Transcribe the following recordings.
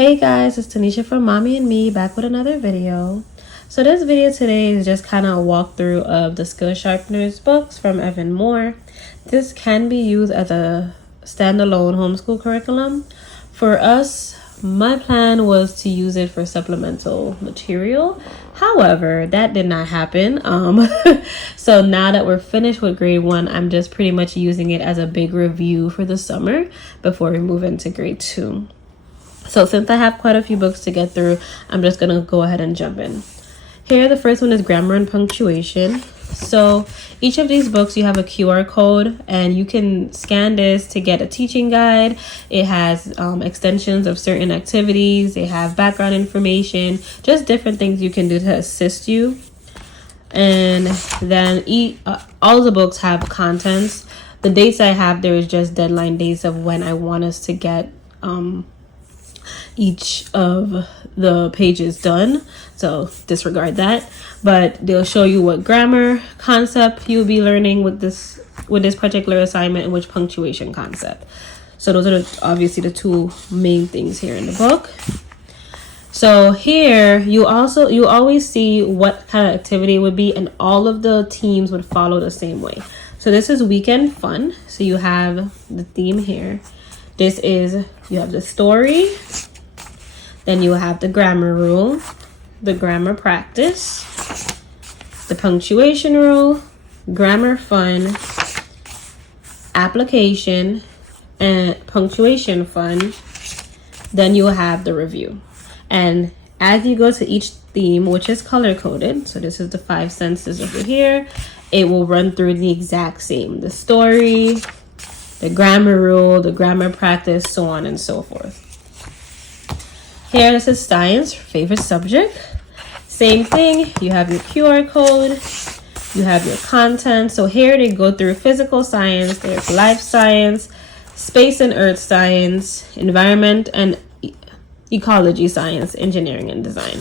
Hey guys, it's Tanisha from Mommy and Me back with another video. So this video today is just kind of a walkthrough of the Skill Sharpeners books from Evan Moor. This can be used as a standalone homeschool curriculum. For us, my plan was to use it for supplemental material. However, that did not happen. So now that we're finished with grade 1, I'm just pretty much using it as a big review for the summer before we move into grade 2. So since I have quite a few books to get through, I'm just going to go ahead and jump in. Here, the first one is Grammar and Punctuation. So each of these books, you have a QR code and you can scan this to get a teaching guide. It has extensions of certain activities. They have background information, just different things you can do to assist you. And then all the books have contents. The dates I have there is just deadline dates of when I want us to get each of the pages done, so disregard that. But they'll show you what grammar concept you'll be learning with this particular assignment and which punctuation concept. So those are obviously the two main things here in the book. So here you always see what kind of activity it would be, and all of the teams would follow the same way. So this is weekend fun. So you have the theme here. You have the story, then you have the grammar rule, the grammar practice, the punctuation rule, grammar fun, application, and punctuation fun. Then you'll have the review. And as you go to each theme, which is color coded, so this is the 5 senses over here, it will run through the exact same. The story, the grammar rule, the grammar practice, so on and so forth. Here, this is science, favorite subject. Same thing, you have your QR code, you have your content. So here they go through physical science, there's life science, space and earth science, environment and ecology science, engineering and design.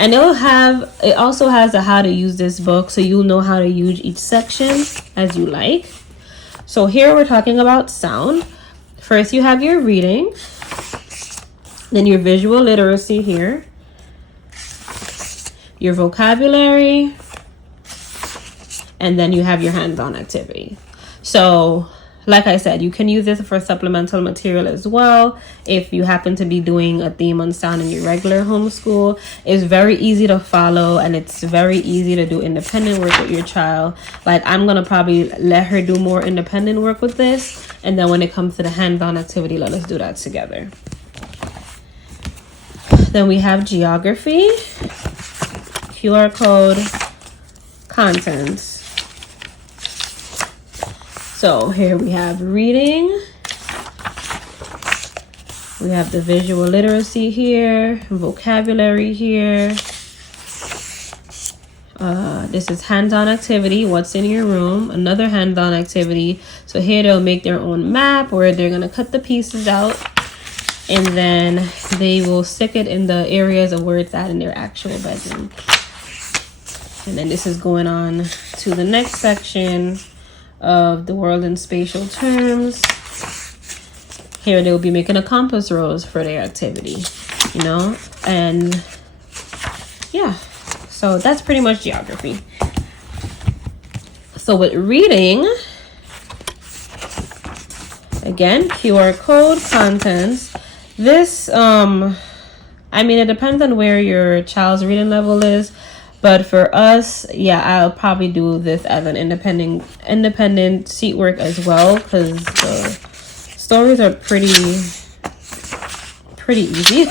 And it also has a how to use this book, so you'll know how to use each section as you like. So here we're talking about sound. First you have your reading, then your visual literacy here, your vocabulary, and then you have your hands-on activity. So like I said, you can use this for supplemental material as well. If you happen to be doing a theme on sound in your regular homeschool, it's very easy to follow and it's very easy to do independent work with your child. Like I'm gonna probably let her do more independent work with this, and then when it comes to the hands-on activity, let us do that together. Then we have geography, QR code, contents. So here we have reading, we have the visual literacy here, vocabulary here. This is hands-on activity, what's in your room, another hands-on activity. So here they'll make their own map where they're gonna cut the pieces out, and then they will stick it in the areas of where it's at in their actual bedroom. And then this is going on to the next section of the world in spatial terms. Here they will be making a compass rose for their activity, and yeah, so that's pretty much geography. So with reading, again, QR code, contents. This it depends on where your child's reading level is. But for us, yeah, I'll probably do this as an independent sheet work as well, because the stories are pretty easy.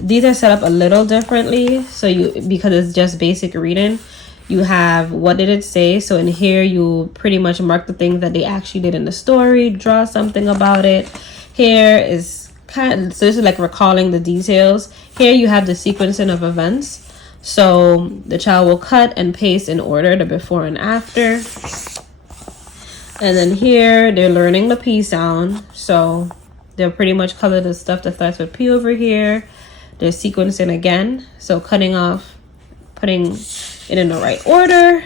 These are set up a little differently. So because it's just basic reading, you have what did it say. So in here, you pretty much mark the things that they actually did in the story, draw something about it. Here is so this is like recalling the details. Here you have the sequencing of events. So the child will cut and paste in order the before and after. And then here they're learning the P sound. So they'll pretty much color the stuff that starts with P over here. They're sequencing again. So cutting off, putting it in the right order.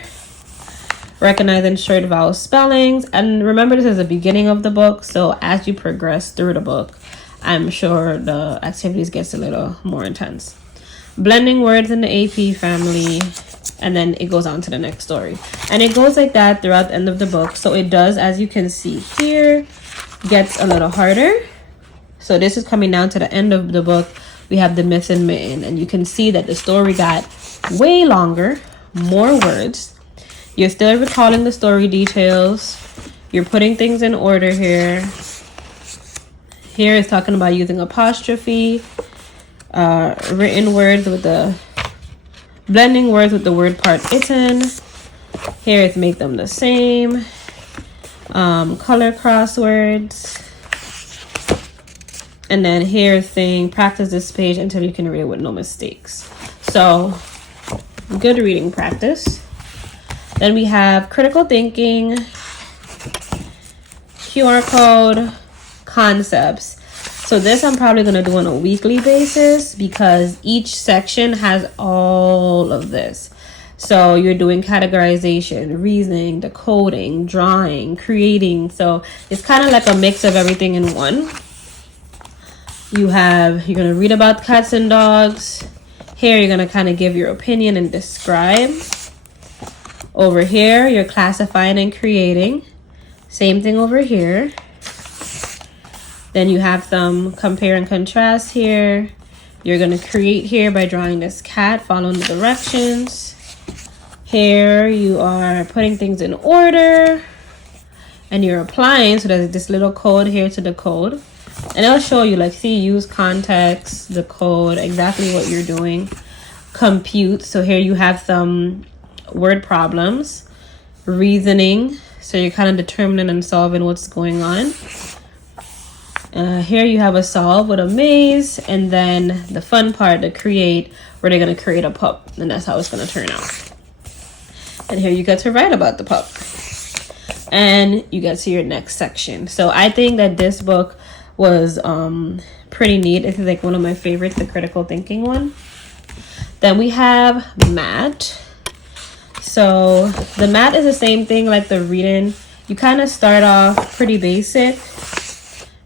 Recognizing short vowel spellings. And remember, this is the beginning of the book. So as you progress through the book, I'm sure the activities gets a little more intense. Blending words in the AP family, and then it goes on to the next story. And it goes like that throughout the end of the book. So it does, as you can see here, gets a little harder. So this is coming down to the end of the book. We have the myth and mitten, and you can see that the story got way longer, more words. You're still recalling the story details. You're putting things in order here. Here it's talking about using apostrophe, written words with the blending words with the word part itten. Here it's make them the same. Color crosswords. And then here it's saying practice this page until you can read it with no mistakes. So good reading practice. Then we have critical thinking, QR code, concepts. So this I'm probably going to do on a weekly basis because each section has all of this. So you're doing categorization, reasoning, decoding, drawing, creating. So it's kind of like a mix of everything in one. You're going to read about cats and dogs. Here you're going to kind of give your opinion and describe. Over here you're classifying and creating. Same thing over here. Then you have some compare and contrast here. You're going to create here by drawing this cat, following the directions. Here you are putting things in order. And you're applying, so there's this little code here to the code. And it'll show you, like, see, use context, the code, exactly what you're doing. Compute, so here you have some word problems. Reasoning, so you're kind of determining and solving what's going on. Here you have a solve with a maze, and then the fun part, the create, where they're going to create a pup, and that's how it's going to turn out. And here you get to write about the pup. And you get to your next section. So I think that this book was pretty neat. It's like one of my favorites, the critical thinking one. Then we have math. So the math is the same thing like the reading. You kind of start off pretty basic,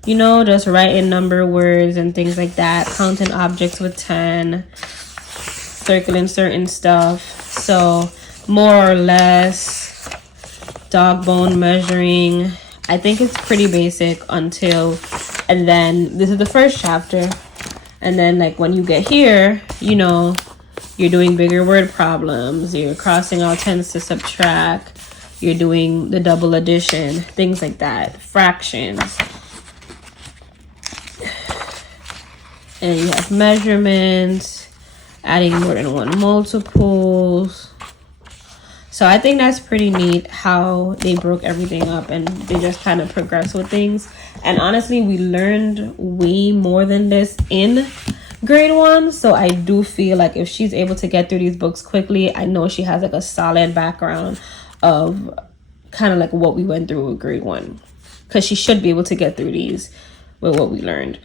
you know, just writing number words and things like that, counting objects with 10, circling certain stuff. So more or less, dog bone measuring. I think it's pretty basic until, and then this is the first chapter. And then like when you get here, you know, you're doing bigger word problems. You're crossing out tens to subtract. You're doing the double addition, things like that, fractions. And you have measurements, adding more than one multiples. So I think that's pretty neat how they broke everything up and they just kind of progress with things. And honestly, we learned way more than this in grade 1. So I do feel like if she's able to get through these books quickly, I know she has like a solid background of kind of like what we went through with grade 1. Because she should be able to get through these with what we learned.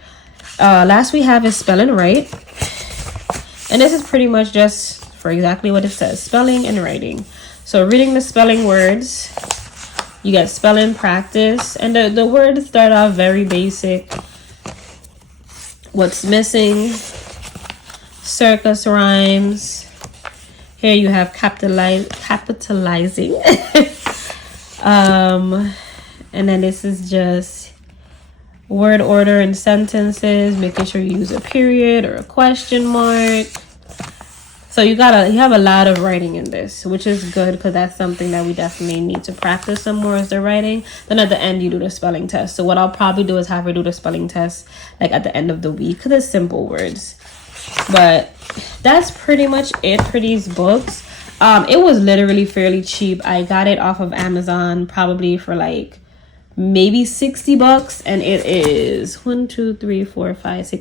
Last we have is spell and write. And this is pretty much just for exactly what it says, spelling and writing. So reading the spelling words, you get spelling practice. And the words start off very basic. What's missing, circus rhymes. Here you have capitalizing. And then this is just word order in sentences, making sure you use a period or a question mark. So you have a lot of writing in this, which is good because that's something that we definitely need to practice some more as the writing. Then at the end you do the spelling test. So what I'll probably do is have her do the spelling test like at the end of the week because it's simple words. But that's pretty much it for these books. It was literally fairly cheap. I got it off of Amazon probably for like maybe $60, and it is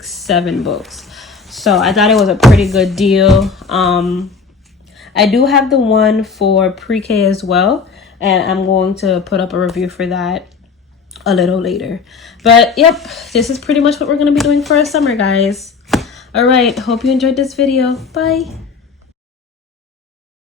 7 books. So I thought it was a pretty good deal. I do have the one for pre-K as well, and I'm going to put up a review for that a little later. But yep, this is pretty much what we're going to be doing for our summer, guys. All right, hope you enjoyed this video. Bye.